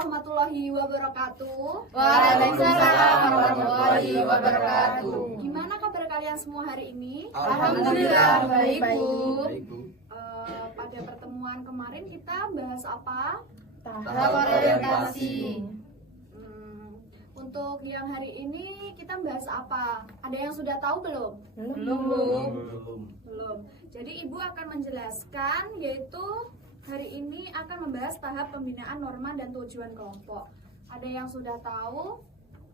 warahmatullahi wabarakatuh. Waalaikumsalam warahmatullahi wabarakatuh. Gimana kabar kalian semua hari ini? Alhamdulillah baik, Bu. Pada pertemuan kemarin kita bahas apa? Tahap orientasi. Untuk yang hari ini kita bahas apa? Ada yang sudah tahu belum? Belum. Belum. Jadi Ibu akan menjelaskan, yaitu hari ini akan membahas tahap pembinaan norma dan tujuan kelompok. Ada yang sudah tahu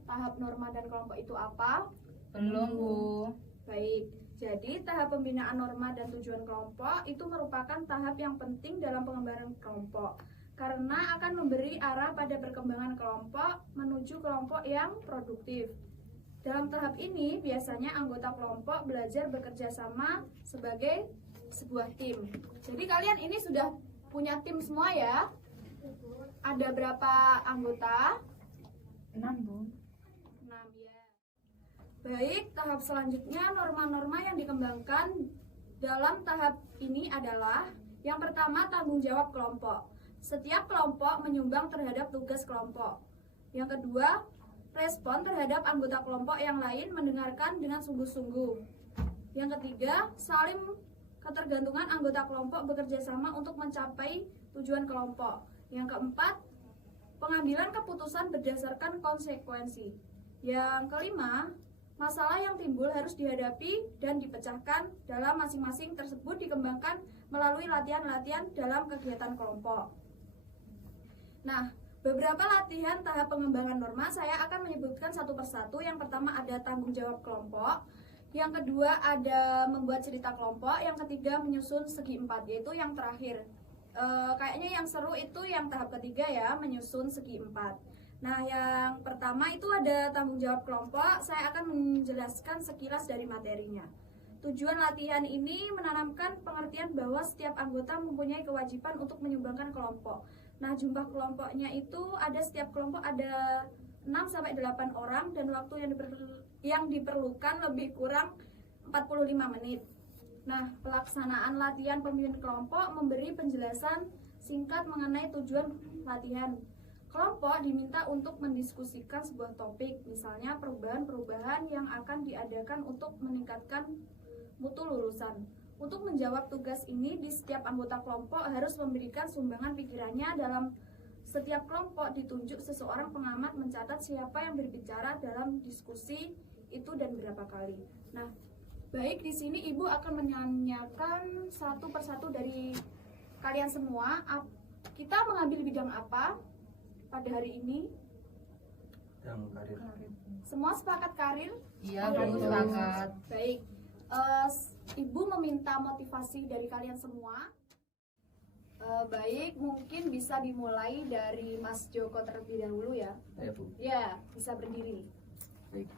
tahap norma dan kelompok itu apa? Belum, Bu. Baik, jadi tahap pembinaan norma dan tujuan kelompok itu merupakan tahap yang penting dalam pengembangan kelompok karena akan memberi arah pada perkembangan kelompok menuju kelompok yang produktif. Dalam tahap ini, biasanya anggota kelompok belajar bekerja sama sebagai sebuah tim. Jadi kalian ini sudah punya tim semua ya? Ada berapa anggota? 6, Bu. 6 ya. Baik, tahap selanjutnya norma-norma yang dikembangkan dalam tahap ini adalah yang pertama tanggung jawab kelompok. Setiap kelompok menyumbang terhadap tugas kelompok. Yang kedua, respon terhadap anggota kelompok yang lain mendengarkan dengan sungguh-sungguh. Yang ketiga, saling ketergantungan anggota kelompok bekerja sama untuk mencapai tujuan kelompok. Yang keempat, pengambilan keputusan berdasarkan konsekuensi. Yang kelima, masalah yang timbul harus dihadapi dan dipecahkan dalam masing-masing tersebut dikembangkan melalui latihan-latihan dalam kegiatan kelompok. Nah, beberapa latihan tahap pengembangan norma saya akan menyebutkan satu persatu. Yang pertama ada tanggung jawab kelompok. Yang kedua ada membuat cerita kelompok. Yang ketiga menyusun segi empat, yaitu yang terakhir. Kayaknya yang seru itu yang tahap ketiga ya, menyusun segi empat. Nah, yang pertama itu ada tanggung jawab kelompok. Saya akan menjelaskan sekilas dari materinya. Tujuan latihan ini menanamkan pengertian bahwa setiap anggota mempunyai kewajiban untuk menyumbangkan kelompok. Nah, jumlah kelompoknya itu ada setiap kelompok ada 6-8 orang dan waktu yang diperlukan lebih kurang 45 menit. Nah, pelaksanaan latihan pemimpin kelompok memberi penjelasan singkat mengenai tujuan latihan. Kelompok diminta untuk mendiskusikan sebuah topik, misalnya perubahan-perubahan yang akan diadakan untuk meningkatkan mutu lulusan. Untuk menjawab tugas ini, di setiap anggota kelompok harus memberikan sumbangan pikirannya. Dalam setiap kelompok ditunjuk seseorang pengamat mencatat siapa yang berbicara dalam diskusi itu dan berapa kali. Nah, baik, di sini Ibu akan menyanyikan satu persatu dari kalian semua. Kita mengambil bidang apa pada hari ini? Bidang karir. Semua sepakat karir? Iya, Bu, sepakat. Baik. Ibu meminta motivasi dari kalian semua. Baik, mungkin bisa dimulai dari Mas Joko terlebih dahulu ya. Ya, Bu. Ya, bisa berdiri. Baik.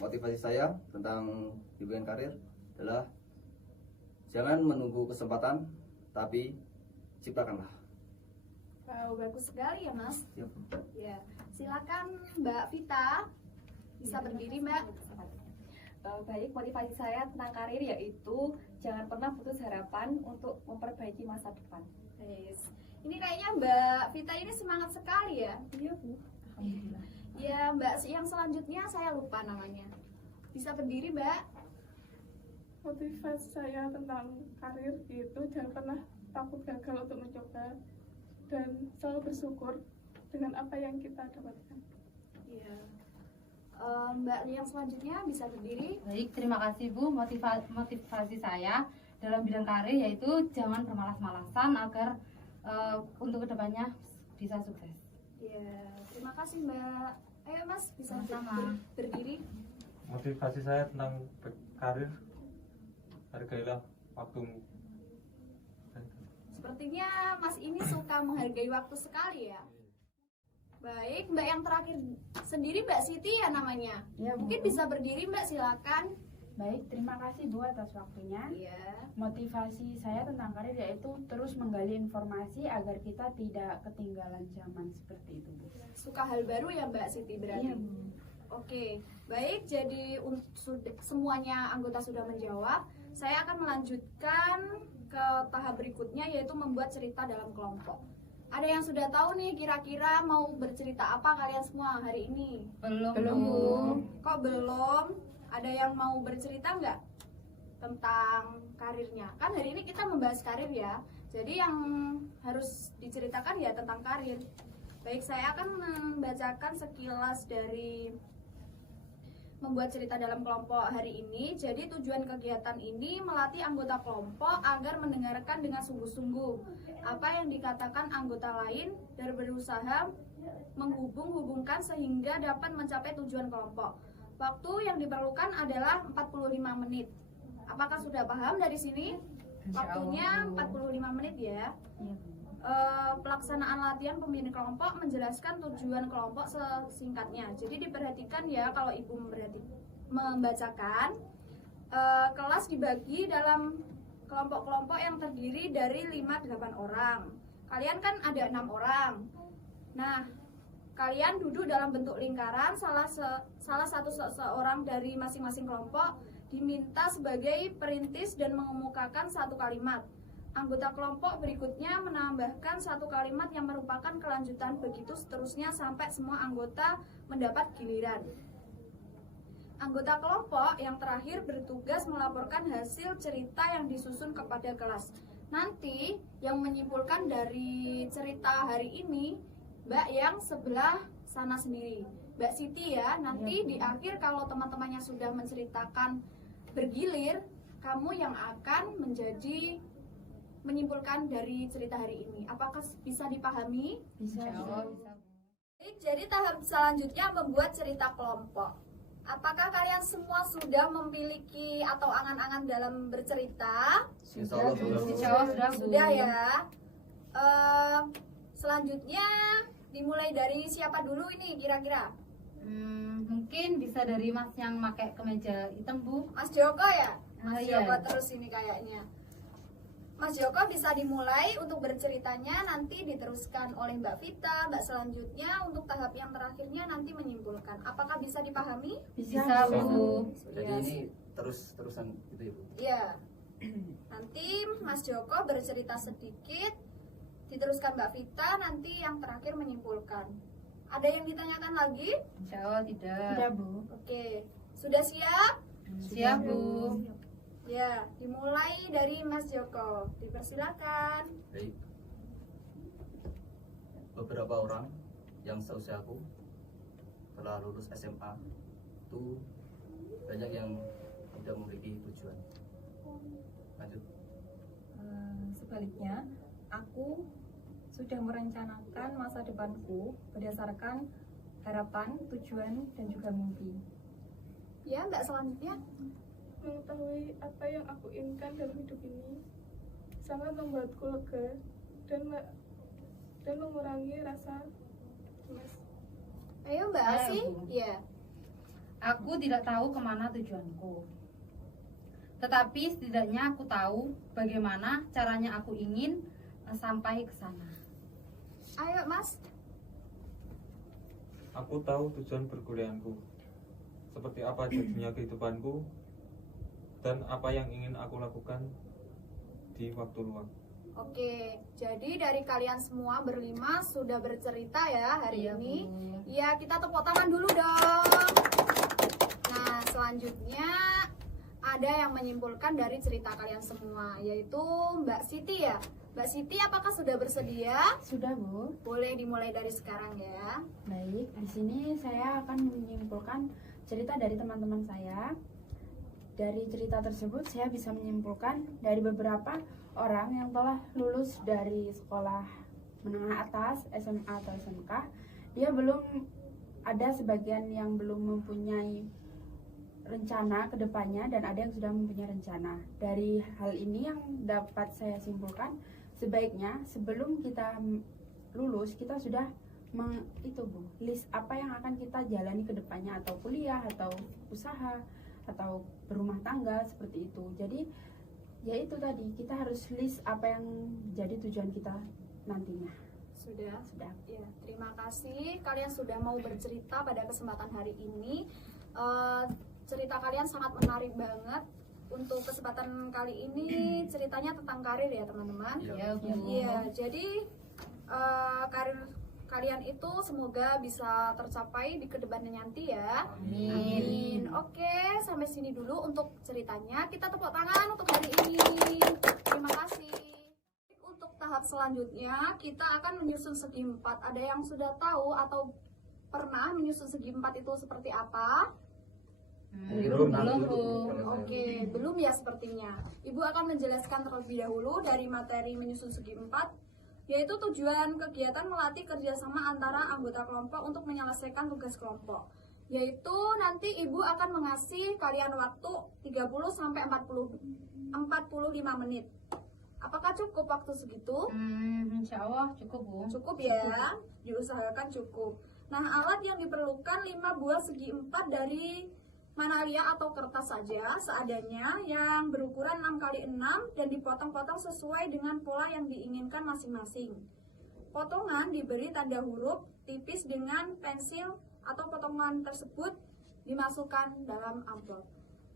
Motivasi saya tentang bidang karir adalah jangan menunggu kesempatan, tapi ciptakanlah. Wow, bagus sekali ya, Mas. Ya, Bu. Ya, silakan Mbak Vita. Bisa berdiri, Mbak. Baik, motivasi saya tentang karir yaitu jangan pernah putus harapan untuk memperbaiki masa depan. Yes. Ini kayaknya Mbak Vita ini semangat sekali ya. Iya, Bu. Alhamdulillah. Ya, Mbak yang selanjutnya saya lupa namanya. Bisa berdiri, Mbak. Motivasi saya tentang karir yaitu jangan pernah takut gagal untuk mencoba dan selalu bersyukur dengan apa yang kita dapatkan. Iya. Mbak yang selanjutnya bisa berdiri. Baik, terima kasih, Bu. Motivasi saya dalam bidang karir yaitu jangan bermalas-malasan agar untuk kedepannya bisa sukses. Iya, terima kasih Mbak. Ayo Mas, bisa Sama-sama. berdiri. Motivasi saya tentang karir, hargailah waktumu. Sepertinya Mas ini suka menghargai waktu sekali ya. Baik, Mbak yang terakhir sendiri Mbak Siti ya namanya. Ya, Bu. Mungkin bisa berdiri Mbak, silakan. Baik, terima kasih Bu atas waktunya. Iya. Motivasi saya tentang karir yaitu terus menggali informasi agar kita tidak ketinggalan zaman seperti itu, Bu. Suka hal baru ya Mbak Siti berarti. Iya, Bu. Oke, baik. Jadi semuanya anggota sudah menjawab. Saya akan melanjutkan ke tahap berikutnya yaitu membuat cerita dalam kelompok. Ada yang sudah tahu nih kira-kira mau bercerita apa kalian semua hari ini? Belum. Kok belum? Ada yang mau bercerita nggak tentang karirnya? Kan hari ini kita membahas karir ya. Jadi yang harus diceritakan ya tentang karir. Baik, saya akan membacakan sekilas dari membuat cerita dalam kelompok hari ini. Jadi tujuan kegiatan ini melatih anggota kelompok agar mendengarkan dengan sungguh-sungguh apa yang dikatakan anggota lain dan berusaha menghubung-hubungkan sehingga dapat mencapai tujuan kelompok. Waktu yang diperlukan adalah 45 menit. Apakah sudah paham dari sini? Waktunya 45 menit ya. Pelaksanaan latihan pemimpin kelompok menjelaskan tujuan kelompok sesingkatnya. Jadi diperhatikan ya kalau ibu membacakan, kelas dibagi dalam kelompok-kelompok yang terdiri dari 5-8 orang. Kalian kan ada 6 orang. Nah, kalian duduk dalam bentuk lingkaran. Salah satu seorang dari masing-masing kelompok diminta sebagai perintis dan mengemukakan satu kalimat. Anggota kelompok berikutnya menambahkan satu kalimat yang merupakan kelanjutan, begitu seterusnya sampai semua anggota mendapat giliran. Anggota kelompok yang terakhir bertugas melaporkan hasil cerita yang disusun kepada kelas. Nanti yang menyimpulkan dari cerita hari ini Mbak yang sebelah sana sendiri, Mbak Siti ya. Nanti di akhir kalau teman-temannya sudah menceritakan bergilir, kamu yang akan menyimpulkan dari cerita hari ini. Apakah bisa dipahami? Bisa. Jadi tahap selanjutnya membuat cerita kelompok. Apakah kalian semua sudah memiliki atau angan-angan dalam bercerita? Insya Allah Sudah, Bu. Sudah ya. Selanjutnya dimulai dari siapa dulu ini kira-kira? Mungkin bisa dari Mas yang pakai kemeja hitam, Bu. Mas Joko ya? Mas Iya. Joko terus ini kayaknya. Mas Joko bisa dimulai untuk berceritanya, nanti diteruskan oleh Mbak Vita, Mbak selanjutnya untuk tahap yang terakhirnya nanti menyimpulkan. Apakah bisa dipahami? Bisa, Bu. Jadi ini terusan gitu ya Bu? Iya. Nanti Mas Joko bercerita sedikit, diteruskan Mbak Vita, nanti yang terakhir menyimpulkan. Ada yang ditanyakan lagi? Insya Allah tidak. Sudah, Bu. Oke, sudah siap? Siap, Bu. Ya, dimulai dari Mas Joko. Dipersilakan. Baik. Beberapa orang yang seusiaku telah lulus SMA itu banyak yang tidak memiliki tujuan. Lanjut. Sebaliknya, aku sudah merencanakan masa depanku berdasarkan harapan, tujuan, dan juga mimpi. Ya, Mbak selanjutnya. Mengetahui apa yang aku inginkan dalam hidup ini sangat membuatku lega dan mengurangi rasa cemas. Ayo Mbak Ayo, Asi. Bu. Iya. Aku tidak tahu kemana tujuanku. Tetapi setidaknya aku tahu bagaimana caranya aku ingin sampai ke sana. Ayo Mas. Aku tahu tujuan perkuliahanku, seperti apa jadinya kehidupanku, dan apa yang ingin aku lakukan di waktu luang. Oke, jadi dari kalian semua berlima sudah bercerita ya hari Iya, ini. Bu. Iya, kita tepuk tangan dulu dong. Nah, selanjutnya ada yang menyimpulkan dari cerita kalian semua, yaitu Mbak Siti ya. Mbak Siti, apakah sudah bersedia? Sudah, Bu. Boleh dimulai dari sekarang ya. Baik, di sini saya akan menyimpulkan cerita dari teman-teman saya. Dari cerita tersebut saya bisa menyimpulkan dari beberapa orang yang telah lulus dari sekolah menengah atas, SMA atau SMK, dia belum ada sebagian yang belum mempunyai rencana ke depannya dan ada yang sudah mempunyai rencana. Dari hal ini yang dapat saya simpulkan, sebaiknya sebelum kita lulus kita sudah list apa yang akan kita jalani ke depannya, atau kuliah atau usaha atau berumah tangga seperti itu. Jadi ya itu tadi, kita harus list apa yang jadi tujuan kita nantinya. Sudah. Sudah. Ya, terima kasih kalian sudah mau bercerita pada kesempatan hari ini. Cerita kalian sangat menarik banget. Untuk kesempatan kali ini ceritanya tentang karir ya teman-teman. Iya. Ya, Bu. Iya, jadi karir kalian itu semoga bisa tercapai di kedepannya nanti ya. Amin. Oke, sampai sini dulu untuk ceritanya. Kita tepuk tangan untuk hari ini. Terima kasih. Untuk tahap selanjutnya kita akan menyusun segi 4. Ada yang sudah tahu atau pernah menyusun segi 4 itu seperti apa? Belum, Bu. Oke, belum ya sepertinya. Ibu akan menjelaskan terlebih dahulu dari materi menyusun segi 4, yaitu tujuan kegiatan melatih kerjasama antara anggota kelompok untuk menyelesaikan tugas kelompok. Yaitu nanti ibu akan mengasih kalian waktu 30-45 menit. Apakah cukup waktu segitu? Insya Allah cukup, Bu. Cukup ya, diusahakan cukup. Nah, alat yang diperlukan 5 buah segi 4 dari manalia atau kertas saja seadanya yang berukuran 6x6 dan dipotong-potong sesuai dengan pola yang diinginkan masing-masing. Potongan diberi tanda huruf tipis dengan pensil atau potongan tersebut dimasukkan dalam amplop.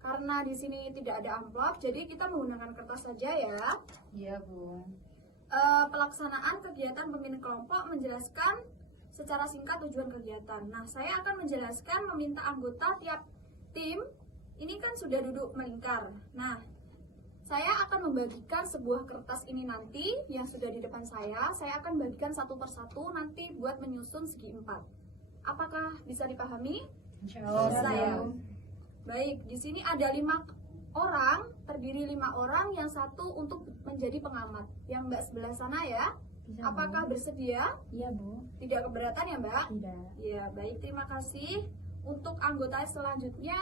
Karena di sini tidak ada amplop, jadi kita menggunakan kertas saja ya. Iya, Bu. Pelaksanaan kegiatan pemimpin kelompok menjelaskan secara singkat tujuan kegiatan. Nah, saya akan menjelaskan meminta anggota tiap tim ini kan sudah duduk melingkar. Nah, saya akan membagikan sebuah kertas ini nanti yang sudah di depan saya. Saya akan bagikan satu persatu nanti buat menyusun segi 4. Apakah bisa dipahami? Insya Allah. Bisa ya. Baik, di sini ada 5 orang, terdiri 5 orang, yang satu untuk menjadi pengamat. Yang Mbak sebelah sana ya. Bisa, Apakah Bu? bersedia? Iya, Bu. Tidak keberatan ya, Mbak? Tidak. Ya, baik, terima kasih. Untuk anggota selanjutnya,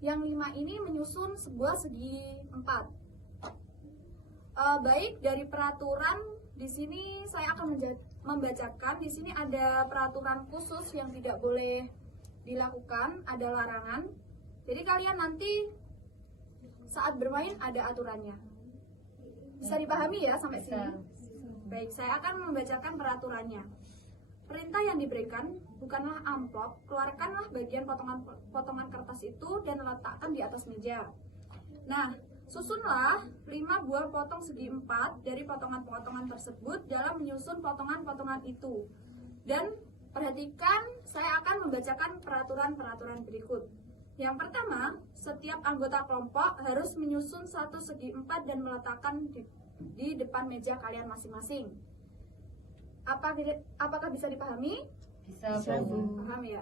yang 5 ini menyusun sebuah segi 4. Baik, dari peraturan di sini saya akan membacakan. Di sini ada peraturan khusus yang tidak boleh dilakukan, ada larangan. Jadi kalian nanti saat bermain ada aturannya. Bisa dipahami ya sampai sini? Baik, saya akan membacakan peraturannya. Perintah yang diberikan bukanlah amplop, keluarkanlah bagian potongan kertas itu dan letakkan di atas meja. Nah, susunlah 5 buah potong segi 4 dari potongan-potongan tersebut dalam menyusun potongan-potongan itu. Dan perhatikan, saya akan membacakan peraturan-peraturan berikut. Yang pertama, setiap anggota kelompok harus menyusun satu segi 4 dan meletakkan di depan meja kalian masing-masing. Apakah bisa dipahami? Bisa, Bisa, Bu. Bu. Paham ya?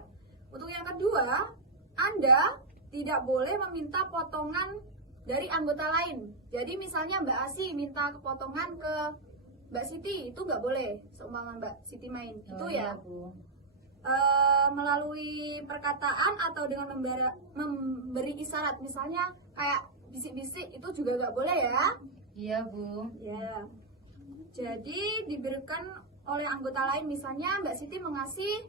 Untuk yang kedua, Anda tidak boleh meminta potongan dari anggota lain. Jadi misalnya Mbak Asi minta potongan ke Mbak Siti, itu nggak boleh seumpama Mbak Siti main. Itu ya. Bu. Melalui perkataan atau dengan memberi isyarat, misalnya kayak bisik-bisik, itu juga nggak boleh ya. Iya, Bu. Ya. Jadi diberikan oleh anggota lain, misalnya Mbak Siti mengasih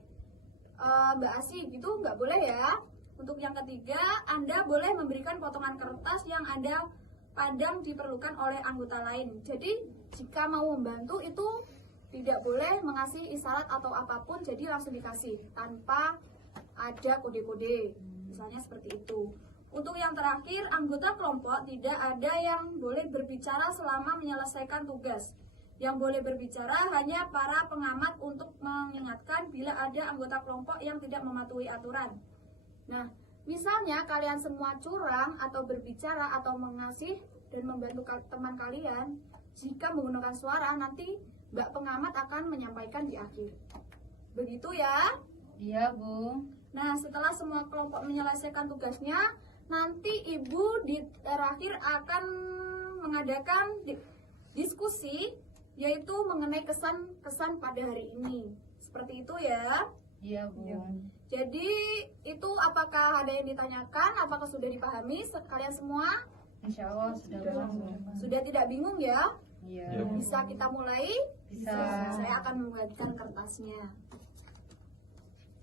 Mbak Asi, gitu nggak boleh ya. Untuk yang ketiga, Anda boleh memberikan potongan kertas yang Anda pandang diperlukan oleh anggota lain. Jadi jika mau membantu itu tidak boleh mengasih isyarat atau apapun, jadi langsung dikasih tanpa ada kode-kode, misalnya seperti itu. Untuk yang terakhir, anggota kelompok tidak ada yang boleh berbicara selama menyelesaikan tugas. Yang boleh berbicara hanya para pengamat untuk mengingatkan bila ada anggota kelompok yang tidak mematuhi aturan. Nah, misalnya kalian semua curang atau berbicara atau mengasih dan membantu teman kalian, jika menggunakan suara, nanti Mbak pengamat akan menyampaikan di akhir. Begitu ya? Iya, Bu. Nah, setelah semua kelompok menyelesaikan tugasnya, nanti Ibu di terakhir akan mengadakan diskusi, yaitu mengenai kesan-kesan pada hari ini. Seperti itu ya. Iya, Bu. Jadi itu apakah ada yang ditanyakan? Apakah sudah dipahami kalian semua? Insya Allah sudah Bu. Sudah tidak bingung ya? Iya. Bisa kita mulai? Bisa. Saya akan membagikan kertasnya.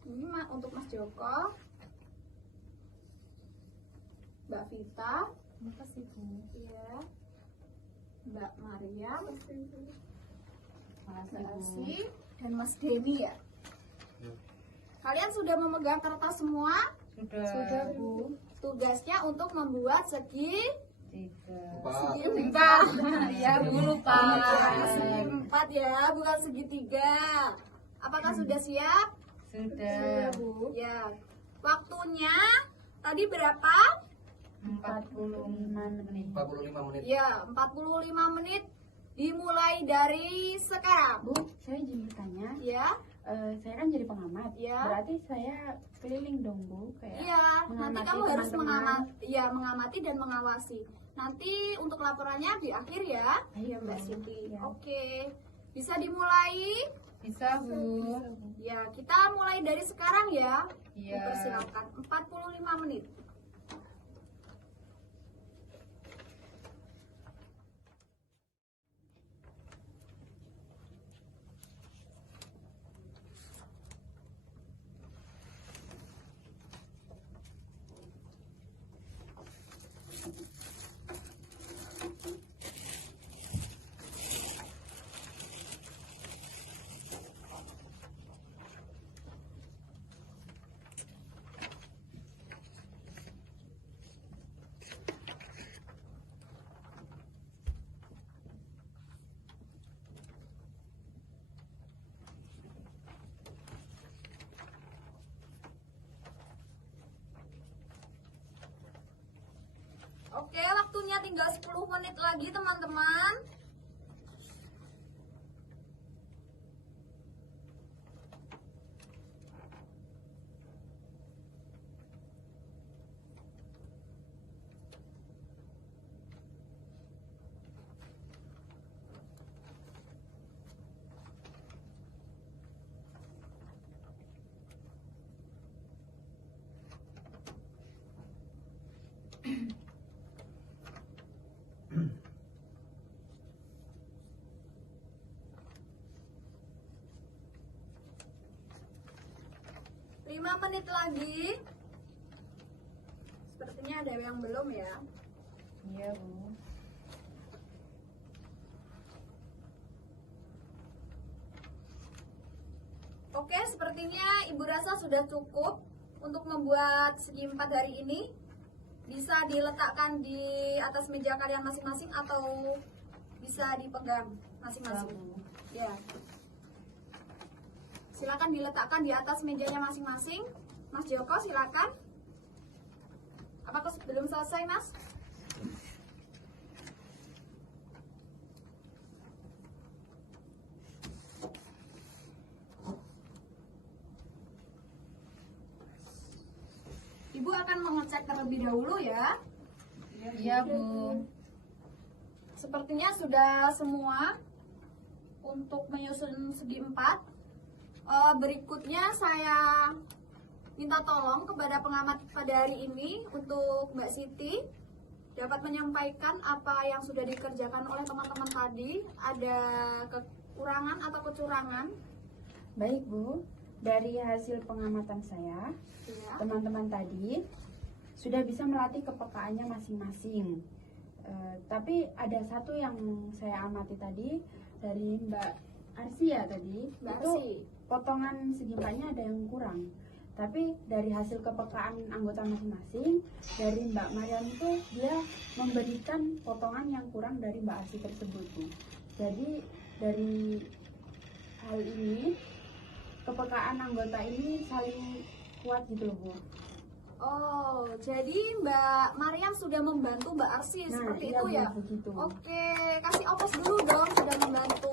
Ini untuk Mas Joko, Mbak Vita, Makasih, Bu. iya, Mbak Maria, Mbak Makasih, Bu. Asi, dan Mas Denny ya. Ya. Kalian sudah memegang kertas semua? Sudah. Bu. Tugasnya untuk membuat segi 3. Empat. empat. Iya, Bu, lupa. Segi 4 4 ya, bukan segitiga. Apakah sudah siap? Sudah. Bu. Ya. Waktunya tadi berapa? 45 menit. 45 menit. Ya, 45 menit dimulai dari sekarang. Bu, saya izin bertanya. Ya. Saya kan jadi pengamat. Ya. Berarti saya keliling dong, Bu, kayak Iya, nanti mengamati kamu harus teman-teman. mengamati dan mengawasi. Nanti untuk laporannya di akhir ya, Iya, Mbak Bu. Siti. Ya. Oke, bisa dimulai? Bisa, Bu. Ya, kita mulai dari sekarang ya. Iya. Dipersilakan 45 menit. Oke, waktunya tinggal 10 menit lagi teman-teman. Lima menit lagi. Sepertinya ada yang belum ya. Iya, Bu. Oke, sepertinya Ibu rasa sudah cukup untuk membuat segi 4 hari ini. Bisa diletakkan di atas meja kalian masing-masing atau bisa dipegang masing-masing. Ya. Silakan diletakkan di atas mejanya masing-masing. Mas Joko, silakan. Apakah belum selesai, Mas? Ibu akan mengecek terlebih dahulu ya. Iya, Bu. Sepertinya sudah semua untuk menyusun segi 4. Berikutnya saya minta tolong kepada pengamat pada hari ini untuk Mbak Siti dapat menyampaikan apa yang sudah dikerjakan oleh teman-teman tadi. Ada kekurangan atau kecurangan? Baik, Bu. Dari hasil pengamatan saya, Ya. teman-teman tadi sudah bisa melatih kepekaannya masing-masing. Tapi ada satu yang saya amati tadi dari Mbak Arsia tadi, Mbak itu Arsi. potongan segi 4-nya ada yang kurang. Tapi dari hasil kepekaan anggota masing-masing, dari Mbak Mariam itu dia memberikan potongan yang kurang dari Mbak Arsi tersebut, Bu. Jadi dari hal ini kepekaan anggota ini saling kuat gitu loh, Bu. Oh, jadi Mbak Mariam sudah membantu Mbak Arsi seperti iya, itu Bu, ya? begitu. Oke, kasih opos dulu dong sudah membantu.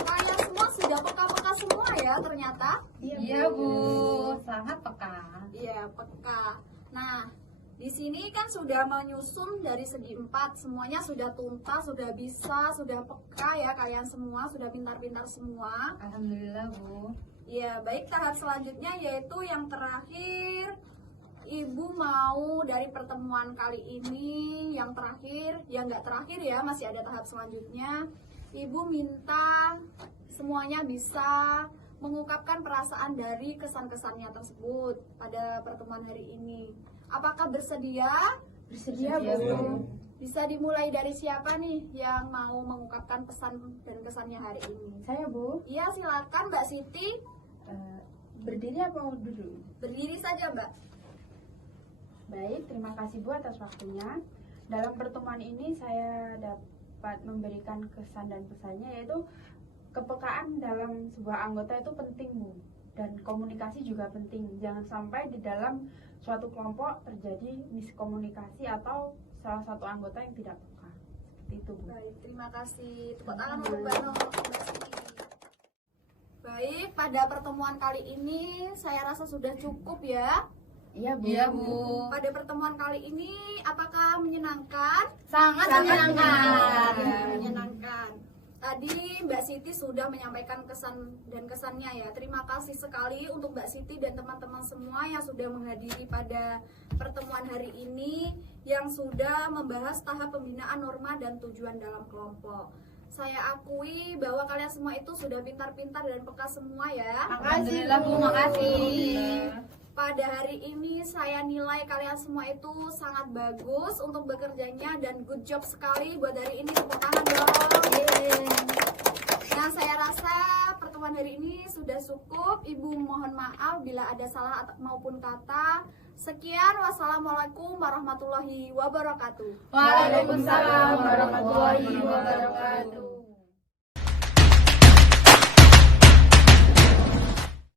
Kalian semua sudah peka-peka semua ya ternyata? Iya, Bu. Sangat peka. Iya, peka. Nah, di sini kan sudah menyusun dari segi 4, semuanya sudah tuntas, sudah bisa, sudah peka ya kalian semua, sudah pintar-pintar semua. Alhamdulillah, Bu. Ya, baik, tahap selanjutnya yaitu yang terakhir. Ibu mau dari pertemuan kali ini yang terakhir, yang nggak terakhir ya, masih ada tahap selanjutnya. Ibu minta semuanya bisa mengungkapkan perasaan dari kesan-kesannya tersebut pada pertemuan hari ini. Apakah bersedia? Bersedia, Bersedia, Bu. Bu. Bisa dimulai dari siapa nih yang mau mengungkapkan pesan dan kesannya hari ini? Saya, Bu. Iya, silakan Mbak Siti. Berdiri apa mau duduk? Berdiri saja, Mbak. Baik, terima kasih Bu atas waktunya. Dalam pertemuan ini saya dapat memberikan kesan dan pesannya, yaitu kepekaan dalam sebuah anggota itu penting, Bu. Dan komunikasi juga penting. Jangan sampai di dalam suatu kelompok terjadi miskomunikasi atau salah satu anggota yang tidak peka. Seperti itu, Bu. Baik, terima kasih. Tepuk tangan untuk Mbak Siti. Baik, pada pertemuan kali ini saya rasa sudah cukup ya. Iya, Bu. Iya, Bu. Pada pertemuan kali ini apakah menyenangkan? Sangat menyenangkan. Ya, menyenangkan. Tadi Mbak Siti sudah menyampaikan kesan dan kesannya ya. Terima kasih sekali untuk Mbak Siti dan teman-teman semua yang sudah menghadiri pada pertemuan hari ini, yang sudah membahas tahap pembinaan norma dan tujuan dalam kelompok. Saya akui bahwa kalian semua itu sudah pintar-pintar dan peka semua ya. Alhamdulillah, Bu. Makasih. Pada hari ini saya nilai kalian semua itu sangat bagus untuk bekerjanya dan good job sekali buat hari ini. Tepuk tangan dong. Nah, saya rasa pertemuan hari ini sudah cukup. Ibu mohon maaf bila ada salah maupun kata. Sekian, wassalamualaikum warahmatullahi wabarakatuh. Waalaikumsalam warahmatullahi wabarakatuh.